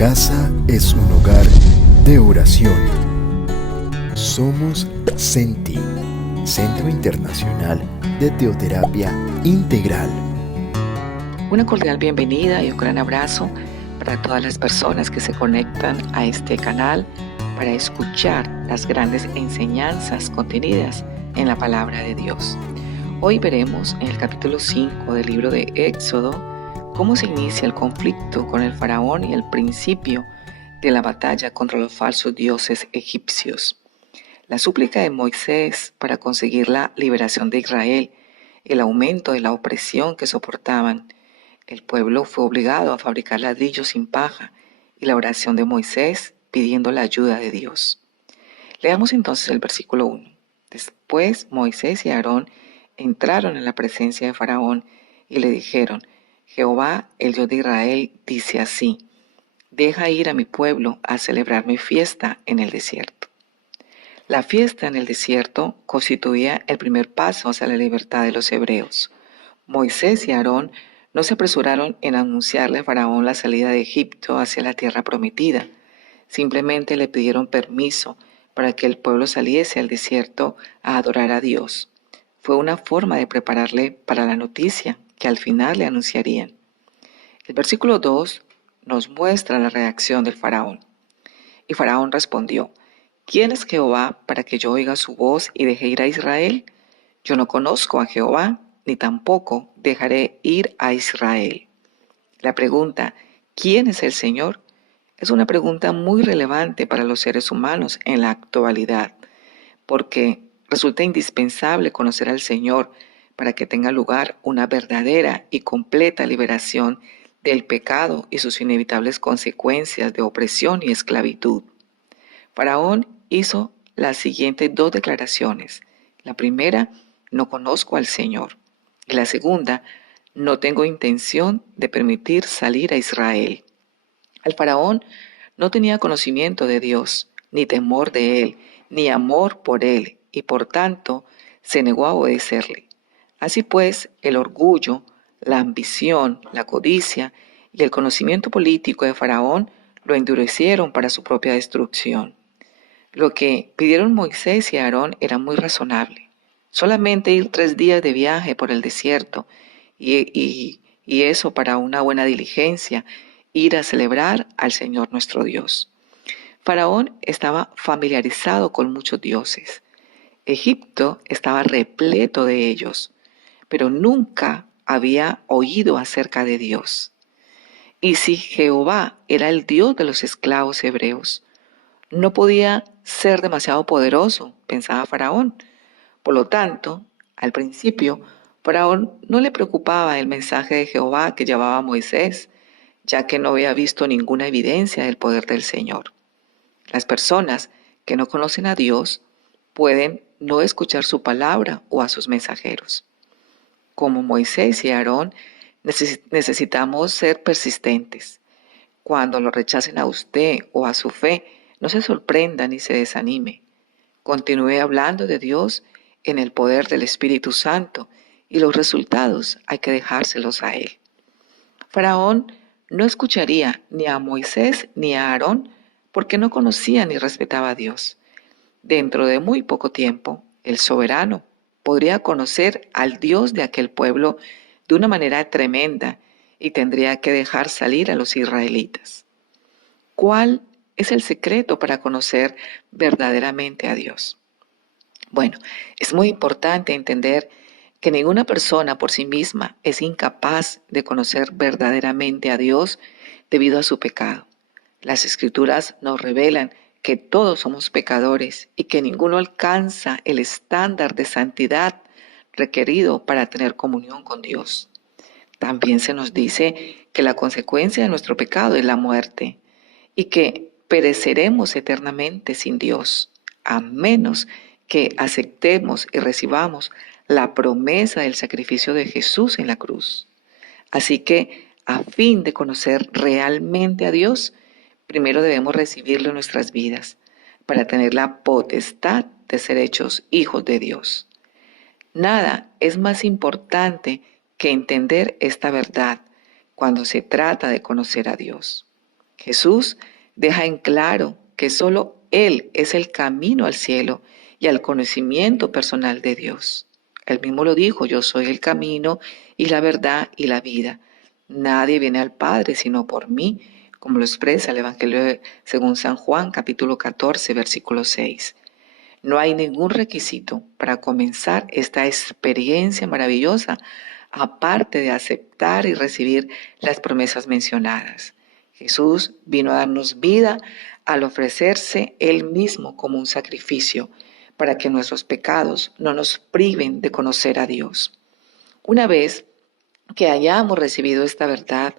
casa es un hogar de oración. Somos CENTI, Centro Internacional de Teoterapia Integral. Una cordial bienvenida y un gran abrazo para todas las personas que se conectan a este canal para escuchar las grandes enseñanzas contenidas en la palabra de Dios. Hoy veremos en el capítulo 5 del libro de Éxodo cómo se inicia el conflicto con el faraón y el principio de la batalla contra los falsos dioses egipcios. La súplica de Moisés para conseguir la liberación de Israel, el aumento de la opresión que soportaban. El pueblo fue obligado a fabricar ladrillos sin paja y la oración de Moisés pidiendo la ayuda de Dios. Leamos entonces el versículo 1. Después Moisés y Aarón entraron en la presencia de Faraón y le dijeron: Jehová, el Dios de Israel, dice así: deja ir a mi pueblo a celebrar mi fiesta en el desierto. La fiesta en el desierto constituía el primer paso hacia la libertad de los hebreos. Moisés y Aarón no se apresuraron en anunciarle a Faraón la salida de Egipto hacia la tierra prometida. Simplemente le pidieron permiso para que el pueblo saliese al desierto a adorar a Dios. Fue una forma de prepararle para la noticia que al final le anunciarían. El versículo 2 nos muestra la reacción del faraón. Y Faraón respondió: ¿quién es Jehová para que yo oiga su voz y deje ir a Israel? Yo no conozco a Jehová, ni tampoco dejaré ir a Israel. La pregunta, ¿quién es el Señor?, es una pregunta muy relevante para los seres humanos en la actualidad, porque resulta indispensable conocer al Señor para que tenga lugar una verdadera y completa liberación del pecado y sus inevitables consecuencias de opresión y esclavitud. Faraón hizo las siguientes dos declaraciones. La primera: no conozco al Señor. Y la segunda: no tengo intención de permitir salir a Israel. El faraón no tenía conocimiento de Dios, ni temor de Él, ni amor por Él, y por tanto se negó a obedecerle. Así pues, el orgullo, la ambición, la codicia y el conocimiento político de Faraón lo endurecieron para su propia destrucción. Lo que pidieron Moisés y Aarón era muy razonable. Solamente ir 3 días de viaje por el desierto y eso para una buena diligencia, ir a celebrar al Señor nuestro Dios. Faraón estaba familiarizado con muchos dioses. Egipto estaba repleto de ellos, pero nunca había oído acerca de Dios. Y si Jehová era el Dios de los esclavos hebreos, no podía ser demasiado poderoso, pensaba Faraón. Por lo tanto, al principio, Faraón no le preocupaba el mensaje de Jehová que llevaba Moisés, ya que no había visto ninguna evidencia del poder del Señor. Las personas que no conocen a Dios pueden no escuchar su palabra o a sus mensajeros. Como Moisés y Aarón, necesitamos ser persistentes. Cuando lo rechacen a usted o a su fe, no se sorprenda ni se desanime. Continúe hablando de Dios en el poder del Espíritu Santo y los resultados hay que dejárselos a Él. Faraón no escucharía ni a Moisés ni a Aarón porque no conocía ni respetaba a Dios. Dentro de muy poco tiempo, el soberano podría conocer al Dios de aquel pueblo de una manera tremenda y tendría que dejar salir a los israelitas. ¿Cuál es el secreto para conocer verdaderamente a Dios? Bueno, es muy importante entender que ninguna persona por sí misma es incapaz de conocer verdaderamente a Dios debido a su pecado. Las Escrituras nos revelan que todos somos pecadores y que ninguno alcanza el estándar de santidad requerido para tener comunión con Dios. También se nos dice que la consecuencia de nuestro pecado es la muerte y que pereceremos eternamente sin Dios, a menos que aceptemos y recibamos la promesa del sacrificio de Jesús en la cruz. Así que, a fin de conocer realmente a Dios, primero debemos recibirlo en nuestras vidas para tener la potestad de ser hechos hijos de Dios. Nada es más importante que entender esta verdad cuando se trata de conocer a Dios. Jesús deja en claro que solo Él es el camino al cielo y al conocimiento personal de Dios. Él mismo lo dijo: yo soy el camino y la verdad y la vida. Nadie viene al Padre sino por mí, como lo expresa el Evangelio según San Juan, capítulo 14, versículo 6. No hay ningún requisito para comenzar esta experiencia maravillosa, aparte de aceptar y recibir las promesas mencionadas. Jesús vino a darnos vida al ofrecerse Él mismo como un sacrificio para que nuestros pecados no nos priven de conocer a Dios. Una vez que hayamos recibido esta verdad,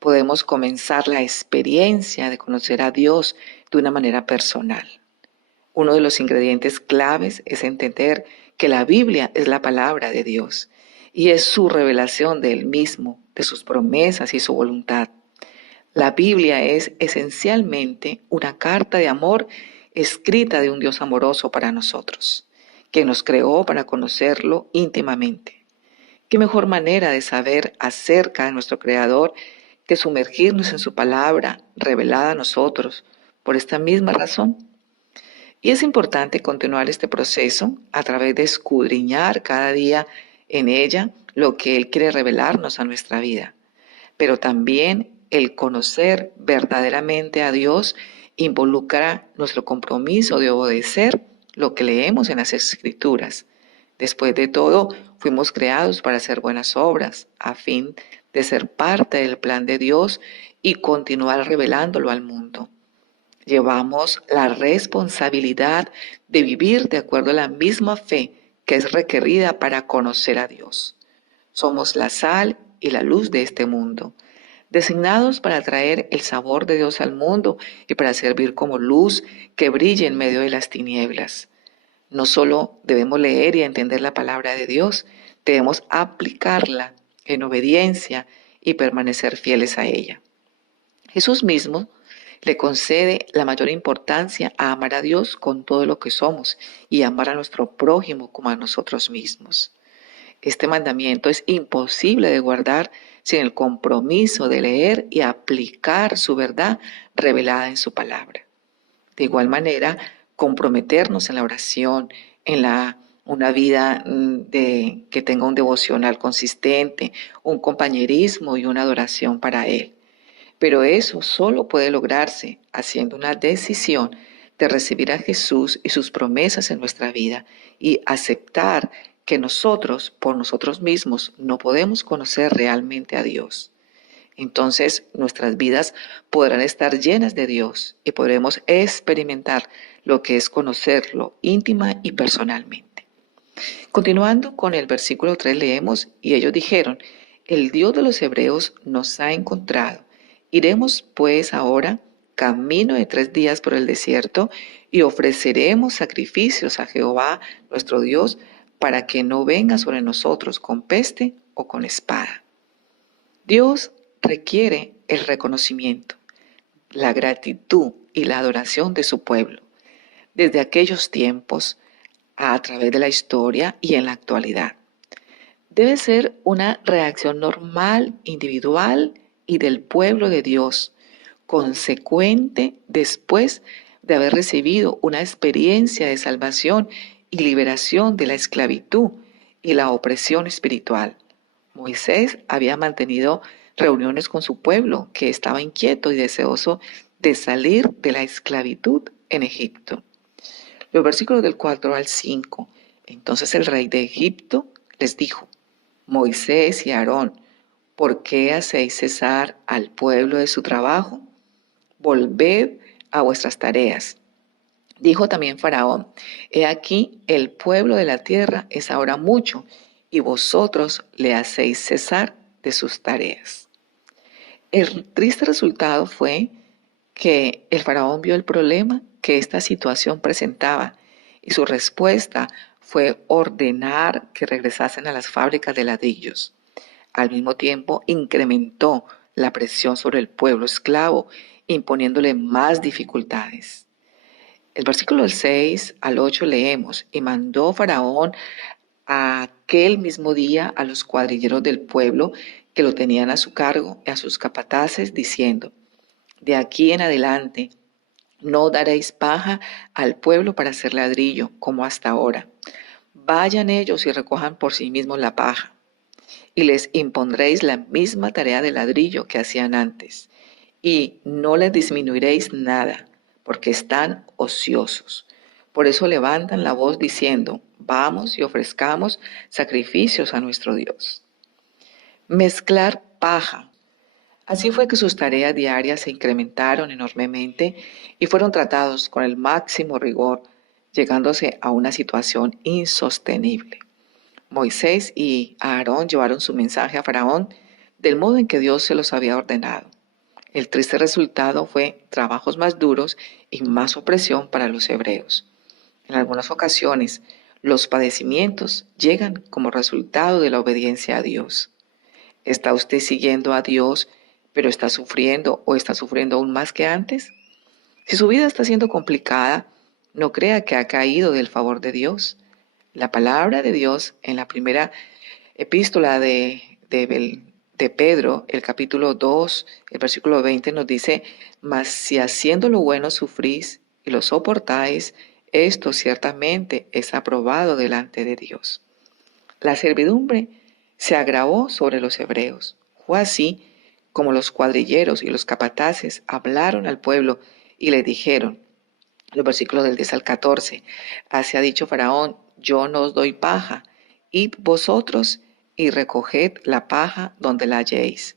podemos comenzar la experiencia de conocer a Dios de una manera personal. Uno de los ingredientes claves es entender que la Biblia es la palabra de Dios y es su revelación de Él mismo, de sus promesas y su voluntad. La Biblia es esencialmente una carta de amor escrita de un Dios amoroso para nosotros, que nos creó para conocerlo íntimamente. ¿Qué mejor manera de saber acerca de nuestro Creador que sumergirnos en su palabra revelada a nosotros por esta misma razón? Y es importante continuar este proceso a través de escudriñar cada día en ella lo que Él quiere revelarnos a nuestra vida. Pero también el conocer verdaderamente a Dios involucra nuestro compromiso de obedecer lo que leemos en las Escrituras. Después de todo, fuimos creados para hacer buenas obras, a fin de ser parte del plan de Dios y continuar revelándolo al mundo. Llevamos la responsabilidad de vivir de acuerdo a la misma fe que es requerida para conocer a Dios. Somos la sal y la luz de este mundo, designados para traer el sabor de Dios al mundo y para servir como luz que brille en medio de las tinieblas. No solo debemos leer y entender la palabra de Dios, debemos aplicarla en obediencia y permanecer fieles a ella. Jesús mismo le concede la mayor importancia a amar a Dios con todo lo que somos y amar a nuestro prójimo como a nosotros mismos. Este mandamiento es imposible de guardar sin el compromiso de leer y aplicar su verdad revelada en su palabra. De igual manera, comprometernos en la oración, una vida que tenga un devocional consistente, un compañerismo y una adoración para Él. Pero eso solo puede lograrse haciendo una decisión de recibir a Jesús y sus promesas en nuestra vida y aceptar que nosotros, por nosotros mismos, no podemos conocer realmente a Dios. Entonces nuestras vidas podrán estar llenas de Dios y podremos experimentar lo que es conocerlo íntima y personalmente. Continuando con el versículo 3 leemos: y ellos dijeron: el Dios de los hebreos nos ha encontrado. Iremos pues ahora camino de 3 días por el desierto y ofreceremos sacrificios a Jehová nuestro Dios para que no venga sobre nosotros con peste o con espada. Dios requiere el reconocimiento, la gratitud y la adoración de su pueblo. Desde aquellos tiempos, a través de la historia y en la actualidad. Debe ser una reacción normal, individual y del pueblo de Dios, consecuente después de haber recibido una experiencia de salvación y liberación de la esclavitud y la opresión espiritual. Moisés había mantenido reuniones con su pueblo, que estaba inquieto y deseoso de salir de la esclavitud en Egipto. Los versículos del 4 al 5. Entonces el rey de Egipto les dijo: Moisés y Aarón, ¿por qué hacéis cesar al pueblo de su trabajo? Volved a vuestras tareas. Dijo también Faraón: he aquí, el pueblo de la tierra es ahora mucho, y vosotros le hacéis cesar de sus tareas. El triste resultado fue que el faraón vio el problema que esta situación presentaba y su respuesta fue ordenar que regresasen a las fábricas de ladrillos. Al mismo tiempo, incrementó la presión sobre el pueblo esclavo, imponiéndole más dificultades. El versículo 6 al 8 leemos: y mandó Faraón aquel mismo día a los cuadrilleros del pueblo que lo tenían a su cargo y a sus capataces, diciendo: De aquí en adelante no daréis paja al pueblo para hacer ladrillo, como hasta ahora. Vayan ellos y recojan por sí mismos la paja, y les impondréis la misma tarea de ladrillo que hacían antes, y no les disminuiréis nada, porque están ociosos. Por eso levantan la voz diciendo, vamos y ofrezcamos sacrificios a nuestro Dios. Mezclar paja. Así fue que sus tareas diarias se incrementaron enormemente y fueron tratados con el máximo rigor, llegándose a una situación insostenible. Moisés y Aarón llevaron su mensaje a Faraón del modo en que Dios se los había ordenado. El triste resultado fue trabajos más duros y más opresión para los hebreos. En algunas ocasiones, los padecimientos llegan como resultado de la obediencia a Dios. ¿Está usted siguiendo a Dios, pero está sufriendo o está sufriendo aún más que antes? Si su vida está siendo complicada, no crea que ha caído del favor de Dios. La palabra de Dios en la primera epístola de Pedro, el capítulo 2, el versículo 20 nos dice, mas si haciendo lo bueno sufrís y lo soportáis, esto ciertamente es aprobado delante de Dios. La servidumbre se agravó sobre los hebreos. Fue así como los cuadrilleros y los capataces hablaron al pueblo y le dijeron, los versículos del 10 al 14, así ha dicho Faraón, yo no os doy paja, id vosotros y recoged la paja donde la halléis,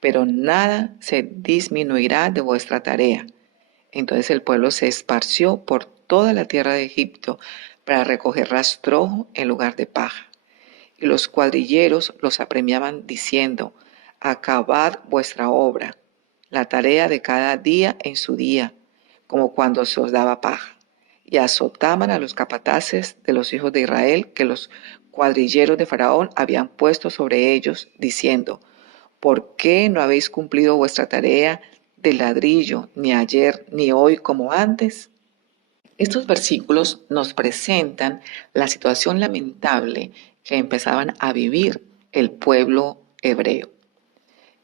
pero nada se disminuirá de vuestra tarea. Entonces el pueblo se esparció por toda la tierra de Egipto para recoger rastrojo en lugar de paja. Y los cuadrilleros los apremiaban diciendo, acabad vuestra obra, la tarea de cada día en su día, como cuando se os daba paja. Y azotaban a los capataces de los hijos de Israel que los cuadrilleros de Faraón habían puesto sobre ellos, diciendo, ¿por qué no habéis cumplido vuestra tarea del ladrillo, ni ayer ni hoy como antes? Estos versículos nos presentan la situación lamentable que empezaban a vivir el pueblo hebreo.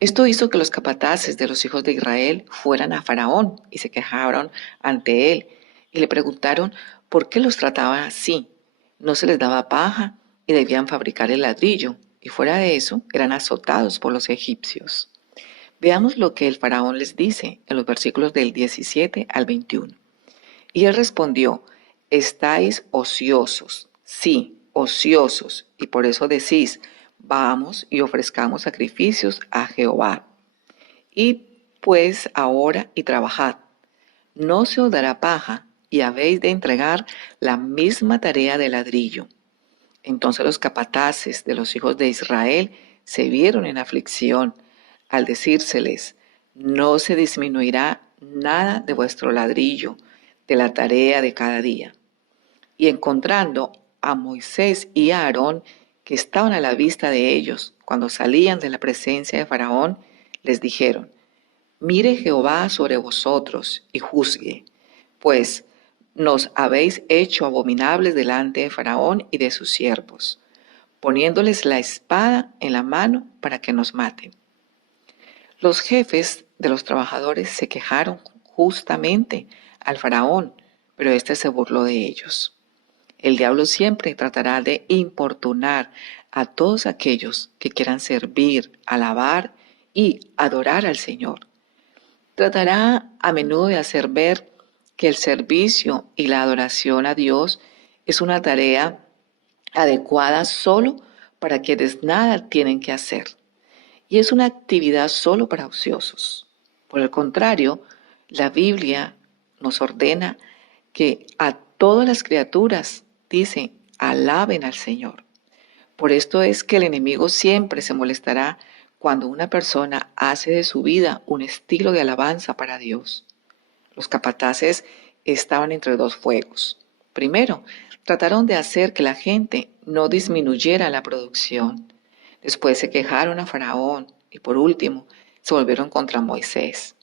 Esto hizo que los capataces de los hijos de Israel fueran a Faraón y se quejaron ante él y le preguntaron por qué los trataba así. No se les daba paja y debían fabricar el ladrillo, y fuera de eso eran azotados por los egipcios. Veamos lo que el Faraón les dice en los versículos del 17 al 21. Y él respondió, estáis ociosos, sí, ociosos, y por eso decís, vamos y ofrezcamos sacrificios a Jehová. Id pues ahora y trabajad. No se os dará paja, y habéis de entregar la misma tarea de ladrillo. Entonces los capataces de los hijos de Israel se vieron en aflicción al decírseles, no se disminuirá nada de vuestro ladrillo, de la tarea de cada día. Y encontrando a Moisés y a Aarón, que estaban a la vista de ellos cuando salían de la presencia de Faraón, les dijeron, mire Jehová sobre vosotros y juzgue, pues nos habéis hecho abominables delante de Faraón y de sus siervos, poniéndoles la espada en la mano para que nos maten. Los jefes de los trabajadores se quejaron justamente al Faraón, pero éste se burló de ellos. El diablo siempre tratará de importunar a todos aquellos que quieran servir, alabar y adorar al Señor. Tratará a menudo de hacer ver que el servicio y la adoración a Dios es una tarea adecuada solo para quienes nada tienen que hacer y es una actividad solo para ociosos. Por el contrario, la Biblia nos ordena que a todas las criaturas, dice, alaben al Señor. Por esto es que el enemigo siempre se molestará cuando una persona hace de su vida un estilo de alabanza para Dios. Los capataces estaban entre dos fuegos. Primero, trataron de hacer que la gente no disminuyera la producción. Después se quejaron a Faraón y por último se volvieron contra Moisés.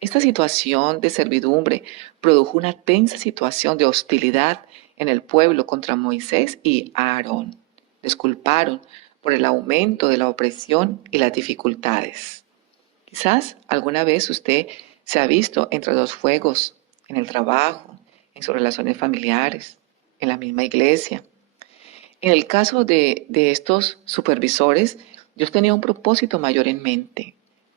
Esta situación de servidumbre produjo una tensa situación de hostilidad en el pueblo contra Moisés y Aarón. Les culparon por el aumento de la opresión y las dificultades. Quizás alguna vez usted Se ha visto entre dos fuegos, en el trabajo, en sus relaciones familiares, en la misma iglesia. En el caso de estos supervisores, Dios tenía un propósito mayor en mente,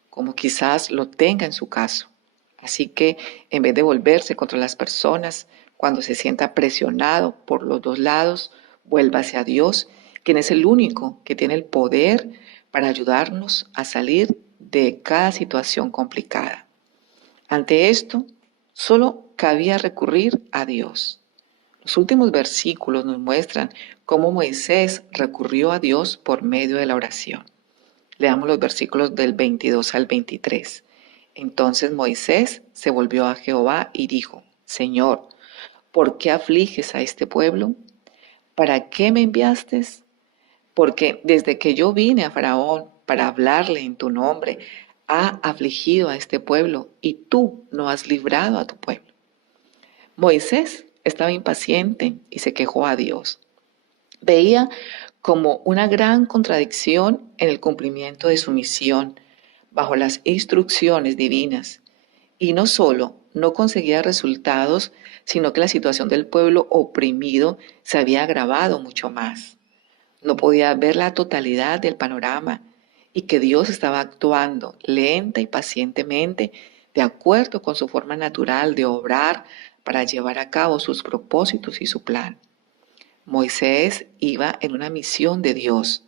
como quizás lo tenga en su caso. Así que en vez de volverse contra las personas, cuando se sienta presionado por los dos lados, vuélvase a Dios, quien es el único que tiene el poder para ayudarnos a salir de cada situación complicada. Ante esto, solo cabía recurrir a Dios. Los últimos versículos nos muestran cómo Moisés recurrió a Dios por medio de la oración. Leamos los versículos del 22 al 23. Entonces Moisés se volvió a Jehová y dijo: Señor, ¿por qué afliges a este pueblo? ¿Para qué me enviaste? Porque desde que yo vine a Faraón para hablarle en tu nombre, ha afligido a este pueblo y tú no has librado a tu pueblo. Moisés estaba impaciente y se quejó a Dios. Veía como una gran contradicción en el cumplimiento de su misión bajo las instrucciones divinas. Y no solo no conseguía resultados, sino que la situación del pueblo oprimido se había agravado mucho más. No podía ver la totalidad del panorama y que Dios estaba actuando lenta y pacientemente de acuerdo con su forma natural de obrar para llevar a cabo sus propósitos y su plan. Moisés iba en una misión de Dios,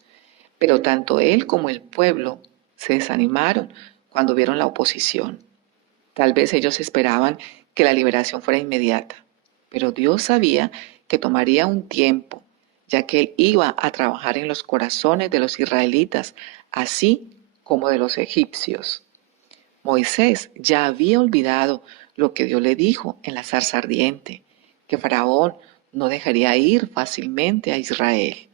pero tanto él como el pueblo se desanimaron cuando vieron la oposición. Tal vez ellos esperaban que la liberación fuera inmediata, pero Dios sabía que tomaría un tiempo, ya que Él iba a trabajar en los corazones de los israelitas, así como de los egipcios. Moisés ya había olvidado lo que Dios le dijo en la zarza ardiente, que Faraón no dejaría ir fácilmente a Israel.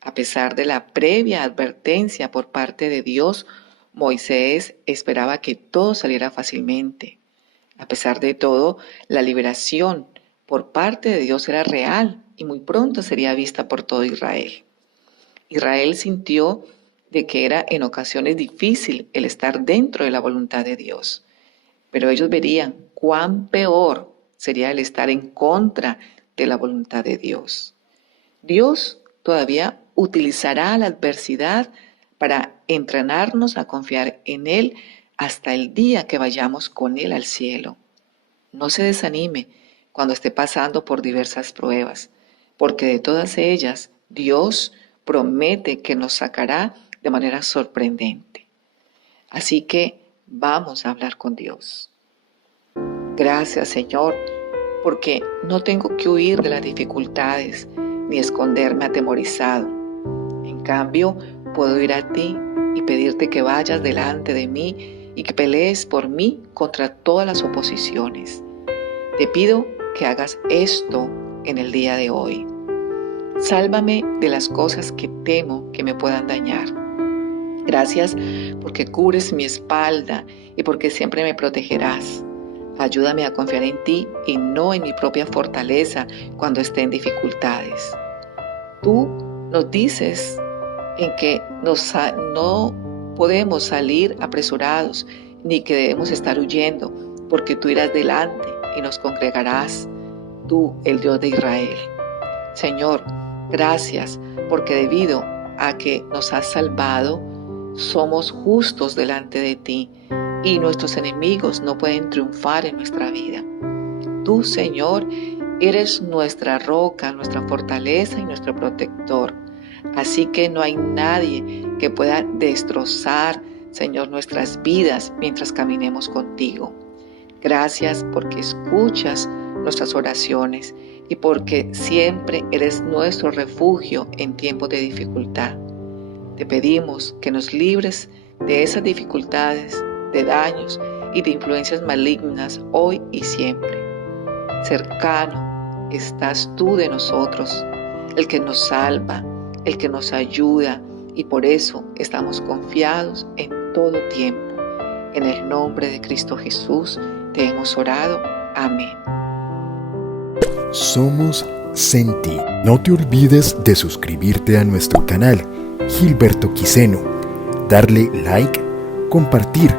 A pesar de la previa advertencia por parte de Dios, Moisés esperaba que todo saliera fácilmente. A pesar de todo, la liberación por parte de Dios era real y muy pronto sería vista por todo Israel. Israel sintió de que era en ocasiones difícil el estar dentro de la voluntad de Dios, pero ellos verían cuán peor sería el estar en contra de la voluntad de Dios. Dios todavía utilizará la adversidad para entrenarnos a confiar en Él hasta el día que vayamos con Él al cielo. No se desanime cuando esté pasando por diversas pruebas, porque de todas ellas Dios promete que nos sacará de manera sorprendente. Así que vamos a hablar con Dios. Gracias, Señor, porque no tengo que huir de las dificultades ni esconderme atemorizado. En cambio, puedo ir a ti y pedirte que vayas delante de mí y que pelees por mí contra todas las oposiciones. Te pido que hagas esto en el día de hoy. Sálvame de las cosas que temo que me puedan dañar. Gracias porque cubres mi espalda y porque siempre me protegerás. Ayúdame a confiar en ti y no en mi propia fortaleza cuando esté en dificultades. Tú nos dices en que no podemos salir apresurados ni que debemos estar huyendo, porque tú irás delante y nos congregarás, tú, el Dios de Israel. Señor, gracias porque debido a que nos has salvado, somos justos delante de ti y nuestros enemigos no pueden triunfar en nuestra vida. Tú, Señor, eres nuestra roca, nuestra fortaleza y nuestro protector. Así que no hay nadie que pueda destrozar, Señor, nuestras vidas mientras caminemos contigo. Gracias porque escuchas nuestras oraciones y porque siempre eres nuestro refugio en tiempos de dificultad. Te pedimos que nos libres de esas dificultades, de daños y de influencias malignas hoy y siempre. Cercano estás tú de nosotros, el que nos salva, el que nos ayuda, y por eso estamos confiados en todo tiempo. En el nombre de Cristo Jesús te hemos orado. Amén. Somos Senti. No te olvides de suscribirte a nuestro canal Gilberto Quiseno, darle like, compartir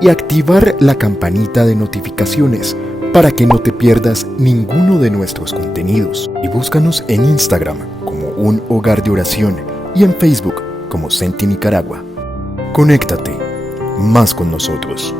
y activar la campanita de notificaciones para que no te pierdas ninguno de nuestros contenidos. Y búscanos en Instagram como Un Hogar de Oración y en Facebook como Senti Nicaragua. Conéctate más con nosotros.